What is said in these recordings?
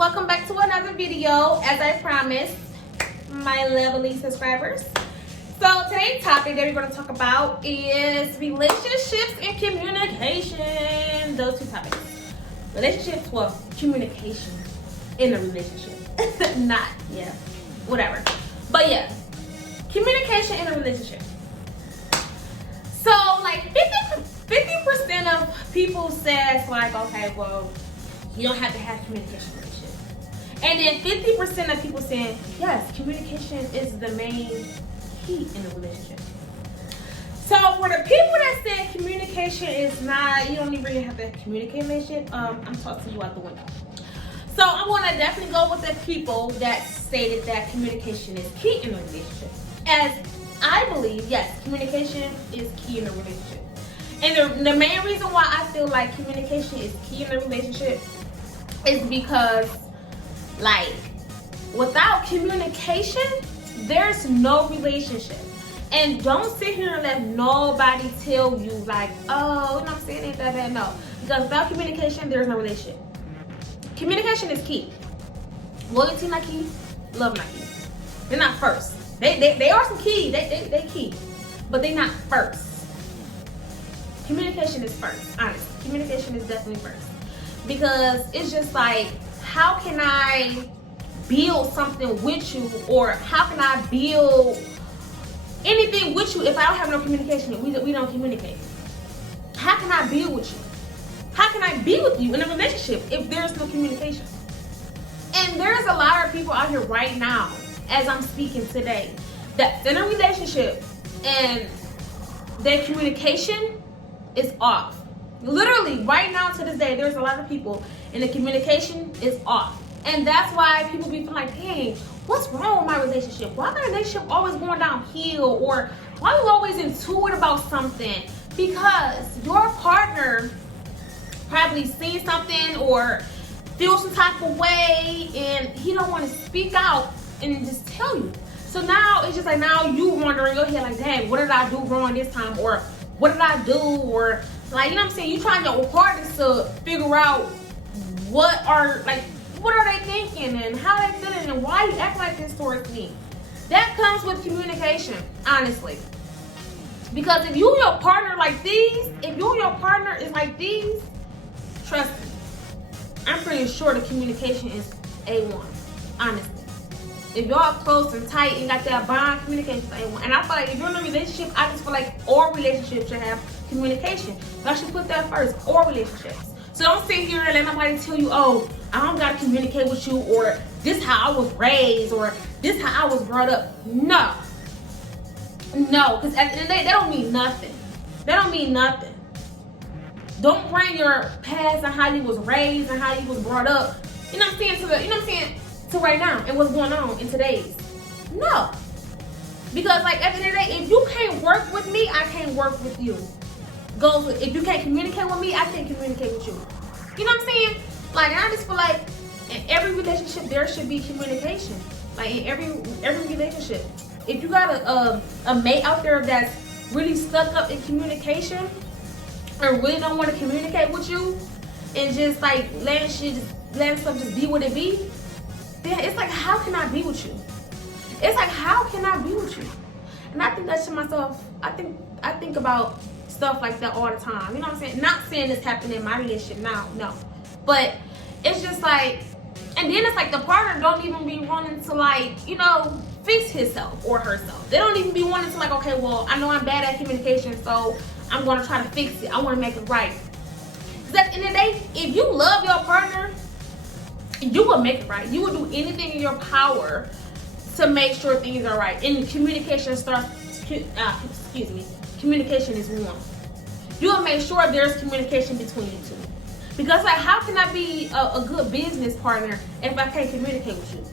welcome back to another video. As I promised my lovely subscribers. So today's topic that we're going to talk about is relationships and communication. Those two topics. Relationships, well, communication in a relationship. Not, yeah, whatever. But yeah, communication in a relationship. So like 50% of people says like, okay, well, you don't have to have communication in a relationship. And then 50% of people saying, yes, communication is the main key in a relationship. So for the people that said communication is not, you don't even really have to communicate in a relationship, I'm tossing you out the window. So I'm gonna definitely go with the people that stated that communication is key in a relationship. As I believe, yes, communication is key in a relationship. And the main reason why I feel like communication is key in a relationship is because, like, without communication, there's no relationship. And don't sit here and let nobody tell you, like, oh, you know what I'm saying, ain't that bad. No. Because without communication, there's no relationship. Communication is key. Loyalty not key. Love not key. They're not first. They are some key. They key. But they're not first. Communication is first. Honestly. Communication is definitely first. Because it's just like, how can I build something with you, or how can I build anything with you if I don't have no communication? We don't communicate. How can I build with you? How can I be with you in a relationship if there's no communication? And there's a lot of people out here right now, as I'm speaking today, that's in a relationship and their communication is off. Literally, right now to this day, there's a lot of people and the communication is off. And that's why people be feeling like, hey, what's wrong with my relationship? Why my relationship always going downhill? Or why you always into it about something? Because your partner probably seen something or feel some type of way and he don't want to speak out and just tell you. So now it's just like, now you wondering in your head like, dang, what did I do wrong this time? Or what did I do? Or like, you know what I'm saying? You trying your hardest to figure out what are they thinking and how they feeling and why you act like this towards me. That comes with communication, honestly. Because if you and your partner like these, if you and your partner is like these, trust me, I'm pretty sure the communication is A1, honestly. If y'all close and tight and got that bond, communication is A1. And I feel like if you're in a relationship, I just feel like all relationships should have communication. Y'all should put that first, all relationships. So don't sit here and let nobody tell you, oh, I don't gotta communicate with you, or this how I was raised, or this how I was brought up. No. No, because at the end of the day, that don't mean nothing. That don't mean nothing. Don't bring your past and how you was raised and how you was brought up, you know what I'm saying, to right now and what's going on in today's. No. Because like at the end of the day, if you can't work with me, I can't work with you. If you can't communicate with me, I can't communicate with you. You know what I'm saying? Like, I just feel like in every relationship there should be communication. Like in every relationship. If you got a mate out there that's really stuck up in communication and really don't want to communicate with you and just like letting stuff just be what it be, then it's like, how can I be with you? It's like, how can I be with you? And I think that to myself, I think about stuff like that all the time. You know what I'm saying? Not saying this happened in my relationship now, no. But it's just like, and then it's like the partner don't even be wanting to like, you know, fix himself or herself. They don't even be wanting to like, okay, well, I know I'm bad at communication, so I'm gonna try to fix it. I wanna make it right. Because at the end of the day, if you love your partner, you will make it right. You will do anything in your power to make sure things are right. And communication communication is one. You will make sure there's communication between you two. Because like, how can I be a good business partner if I can't communicate with you?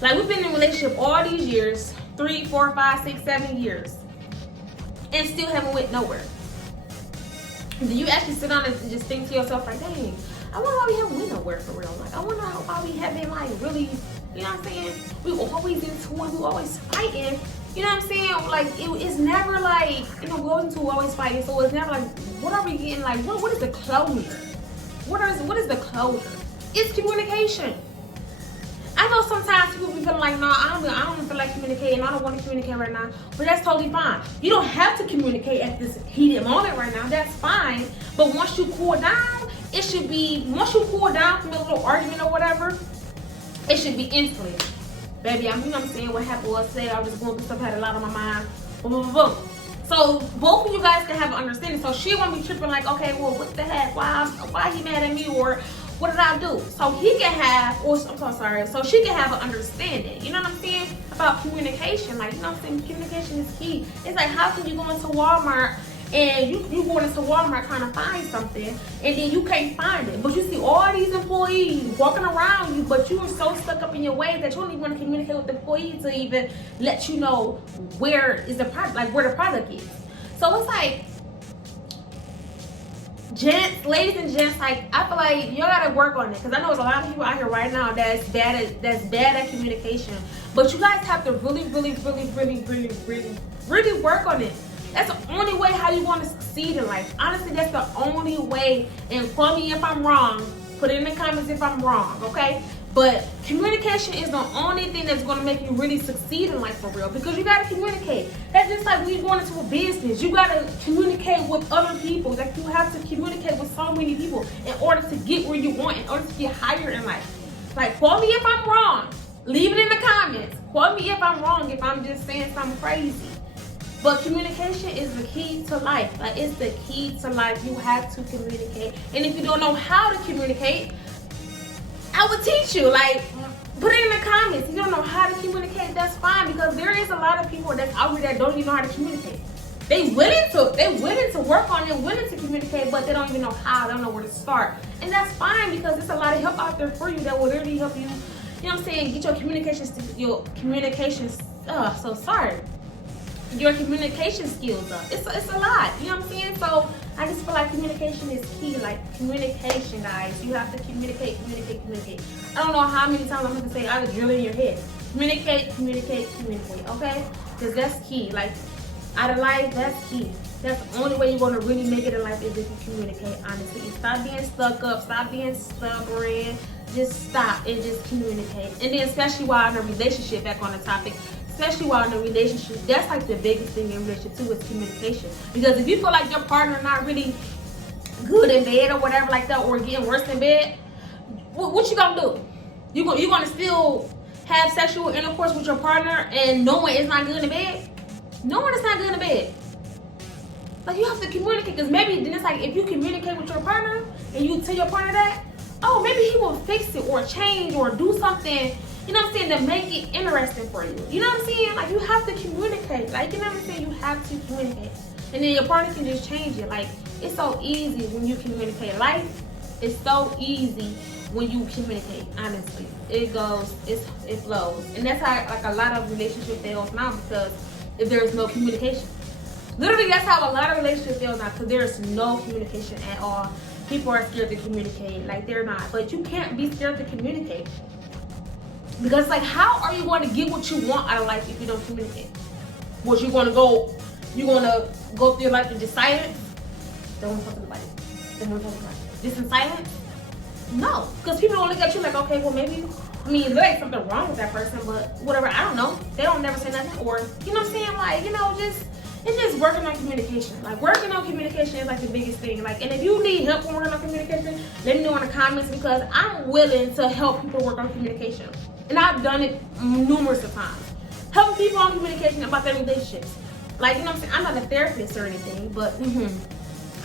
Like, we've been in a relationship all these years, 3, 4, 5, 6, 7 years, and still haven't went nowhere. Do you actually sit down and just think to yourself like, dang, I wonder why we haven't went nowhere for real? Like, I wonder why we haven't like really, you know what I'm saying? We always into it, we always fighting. You know what I'm saying? Like, it's never like, you know, we always always fighting. So it's never like, what are we getting? Like, what is the closure? What is the closure? It's communication. I know sometimes people be feeling like, no, I don't feel like communicating. I don't want to communicate right now. But that's totally fine. You don't have to communicate at this heated moment right now. That's fine. But once you cool down, it should be, once you cool down from a little argument or whatever, it should be instantly. Baby, you know what I'm saying? What happened was said, I was just going through stuff, had a lot on my mind. Boom, boom, boom. So both of you guys can have an understanding. So she won't be tripping like, okay, well, what the heck? Why he mad at me? Or what did I do? So he can have, or I'm so sorry, so she can have an understanding. You know what I'm saying? About communication. Like, you know what I'm saying? Communication is key. It's like, how can you go into Walmart and you going into Walmart trying to find something and then you can't find it, but you see all these employees walking around you, but you are so stuck up in your ways that you don't even want to communicate with the employee to even let you know where is the product, like where the product is. So it's like, gents, ladies and gents, like, I feel like you gotta work on it, because I know there's a lot of people out here right now that's bad at communication, but you guys have to really work on it. That's the only way how you want to succeed in life. Honestly, that's the only way. And quote me if I'm wrong. Put it in the comments if I'm wrong, okay? But communication is the only thing that's going to make you really succeed in life for real. Because you got to communicate. That's just like when you're going into a business. You got to communicate with other people. Like, you have to communicate with so many people in order to get where you want, in order to get higher in life. Like, quote me if I'm wrong. Leave it in the comments. Quote me if I'm wrong, if I'm just saying something crazy. But communication is the key to life. Like, it's the key to life. You have to communicate. And if you don't know how to communicate, I would teach you. Like, put it in the comments. If you don't know how to communicate, that's fine, because there is a lot of people that's out here that don't even know how to communicate. They willing to work on it, willing to communicate, but they don't even know how. They don't know where to start. And that's fine, because there's a lot of help out there for you that will literally help you, you know what I'm saying, get your communication skills up. It's a lot, you know what I'm saying? So I just feel like communication is key. Like, communication, guys, you have to communicate. I don't know how many times I'm going to say, I just drill it in your head. Communicate, okay? Because that's key. Like, out of life, that's key. That's the only way you're going to really make it in life, is if you communicate, honestly. Stop being stuck up, stop being stubborn. Just stop and just communicate. And then especially while in a relationship, back on the topic, especially while in a relationship, that's like the biggest thing in a relationship too, is communication. Because if you feel like your partner not really good in bed or whatever like that, or getting worse in bed, what you gonna do? You gonna still have sexual intercourse with your partner and knowing it's not good in bed? Knowing it's not good in bed. Like, you have to communicate, because maybe then it's like, if you communicate with your partner and you tell your partner that, oh, maybe he will fix it or change or do something, you know what I'm saying, to make it interesting for you. You know what I'm saying? Like, you have to communicate. Like, you know what I'm saying? You have to communicate. And then your partner can just change it. Like, it's so easy when you communicate. Life is so easy when you communicate, honestly. It flows. And that's how, like, a lot of relationships fails now, because if there's no communication. Literally, that's how a lot of relationships fail now, because there's no communication at all. People are scared to communicate. Like, they're not. But you can't be scared to communicate. Because, like, how are you going to get what you want out of life if you don't communicate? What, you're going to go through your life in just silence? Don't want to talk to nobody. Just in silence? No. Because people don't look at you like, okay, well, maybe, I mean, there ain't something wrong with that person, but whatever, I don't know. They don't never say nothing. Or, you know what I'm saying? Like, you know, it's just working on communication. Like, working on communication is like the biggest thing. Like, and if you need help on working on communication, let me know in the comments, because I'm willing to help people work on communication. And I've done it numerous of times. Helping people on communication about their relationships. Like, you know what I'm saying? I'm not a therapist or anything, but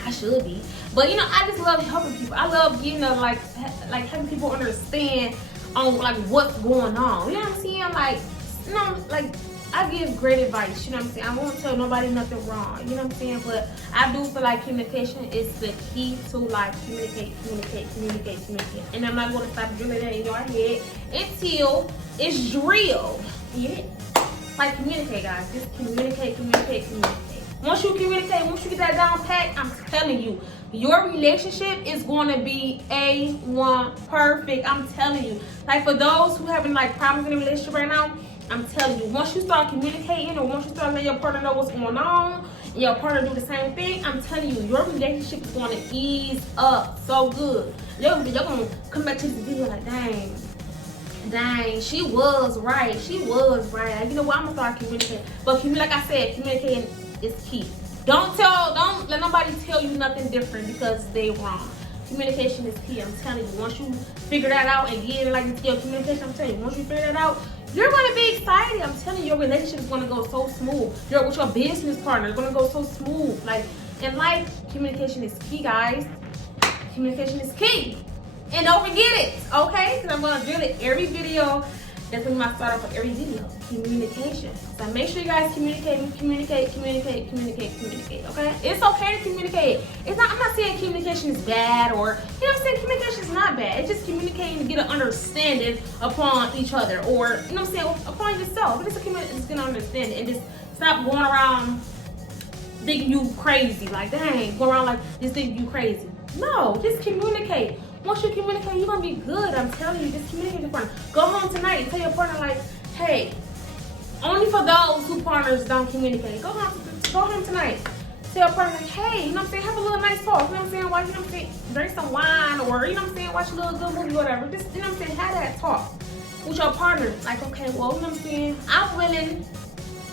I should be. But, you know, I just love helping people. I love, you know, like having people understand on, like, what's going on. You know what I'm saying? Like, you know, like, I give great advice, you know what I'm saying? I won't tell nobody nothing wrong, you know what I'm saying? But I do feel like communication is the key to life. Communicate. And I'm not going to stop drilling that in your head until it's drilled. Yeah. Like, communicate, guys. Just communicate. Once you communicate, once you get that down pat, I'm telling you, your relationship is going to be A1 perfect. I'm telling you. Like, for those who having, like, problems in a relationship right now, I'm telling you, once you start communicating, or once you start letting your partner know what's going on, your partner do the same thing, I'm telling you, your relationship is going to ease up so good. You're going to come back to this video like, dang, she was right. She was right. Like, you know what? I'm going to start communicating. But like I said, communicating is key. Don't let nobody tell you nothing different because they wrong. Communication is key. I'm telling you, once you figure that out and get like your communication, I'm telling you, once you figure that out, you're going to be excited. I'm telling you, your relationship is going to go so smooth. With your business partner, it's going to go so smooth. Like, in life, communication is key, guys. Communication is key. And don't forget it, okay? Because I'm going to drill it every video. That's when I start off with every video. Communication. So make sure you guys communicate, okay? It's okay to communicate. I'm not saying communication is bad or, you know what I'm saying? Communication is not bad. It's just communicating to get an understanding upon each other or, you know what I'm saying, upon yourself. It's get an understanding and just stop going around thinking you crazy. Like, dang, go around like just thinking you crazy. No, just communicate. Once you communicate, you're gonna be good. I'm telling you, just communicate with your partner. Go home tonight and tell your partner like, hey, only for those who partners don't communicate. Go home tonight. Tell your partner like, hey, you know what I'm saying, have a little nice talk. You know what I'm saying? Watch, you know what I'm saying, drink some wine or, you know what I'm saying, watch a little good movie, whatever. Just, you know what I'm saying, have that talk with your partner. Like, okay, well, you know what I'm saying, I'm willing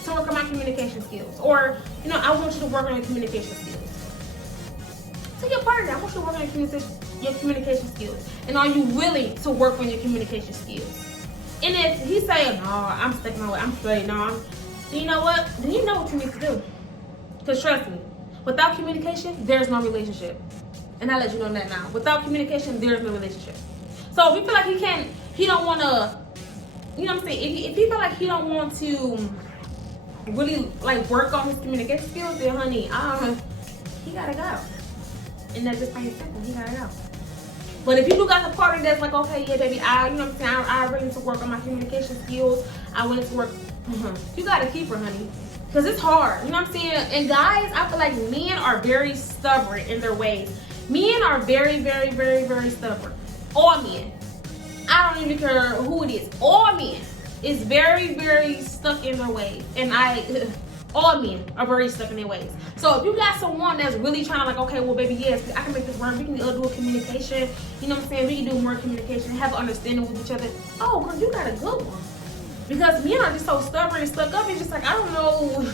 to work on my communication skills. Or, you know, I want you to work on your communication skills. Tell your partner, I want you to work on your communication skills. And are you willing to work on your communication skills? And if he's saying, no, I'm sticking my way, I'm straight, no, then you know what? Then you know what you need to do. Because trust me, without communication, there's no relationship. And I'll let you know that now. Without communication, there's no relationship. So if you feel like he don't want to, you know what I'm saying? If he feel like he don't want to really like work on his communication skills, then honey, he gotta go. And that's just plain and simple. He gotta go. But if you do got the partner that's like, okay, yeah, baby, you know what I'm saying, I really need to work on my communication skills. I want to work. You gotta keep her, honey, because it's hard. You know what I'm saying? And guys, I feel like men are very stubborn in their ways. Men are very, very, very, very stubborn. All men. I don't even care who it is. All men is very, very stuck in their ways. And all men are very stuck in their ways. So if you got someone that's really trying to like, okay, well, baby, yes, I can make this work. We can do a communication. You know what I'm saying? We can do more communication, have an understanding with each other. Oh, girl, you got a good one. Because men are just so stubborn and stuck up. It's just like, I don't know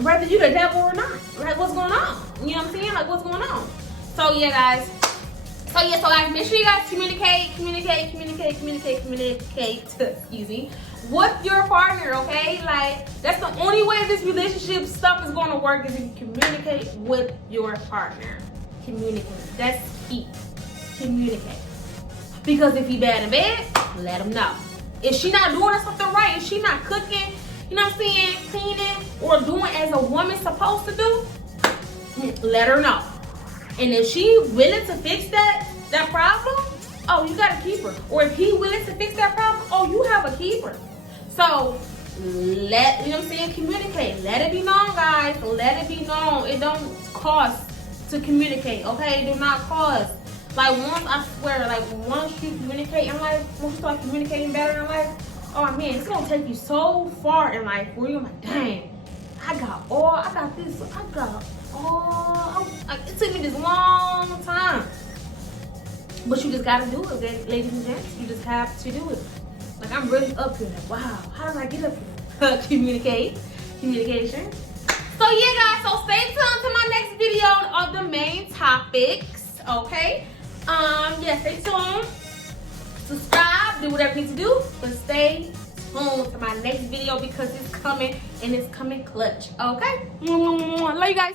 whether you the devil or not. Like, what's going on? You know what I'm saying? Like, what's going on? So, yeah, guys. So guys, make sure you guys communicate, excuse me, with your partner, okay? Like, that's the only way this relationship stuff is going to work is if you communicate with your partner. Communicate. That's key. Communicate. Because if he bad in bed, let him know. If she not doing something right, if she not cooking, you know what I'm saying, cleaning, or doing as a woman's supposed to do, let her know. And if she willing to fix that problem, oh, you gotta keep her. Or if he willing to fix that problem, oh, you have a keeper. So you know what I'm saying, communicate. Let it be known, guys. Let it be known. It don't cost to communicate, okay? It do not cost. Like, once, I swear, like, once you communicate in life, once you start communicating better in life, oh man, it's gonna take you so far in life where you're like, dang, I got this, it took me this long time. But you just gotta do it, ladies and gents. You just have to do it. Like, I'm really up here. Like, wow, how did I get up here? Communication. So yeah, guys, so stay tuned to my next video of the main topics, okay? Yeah, stay tuned. Subscribe, do whatever you need to do, but stay tuned to my next video because it's coming and it's coming clutch, okay? Love you guys.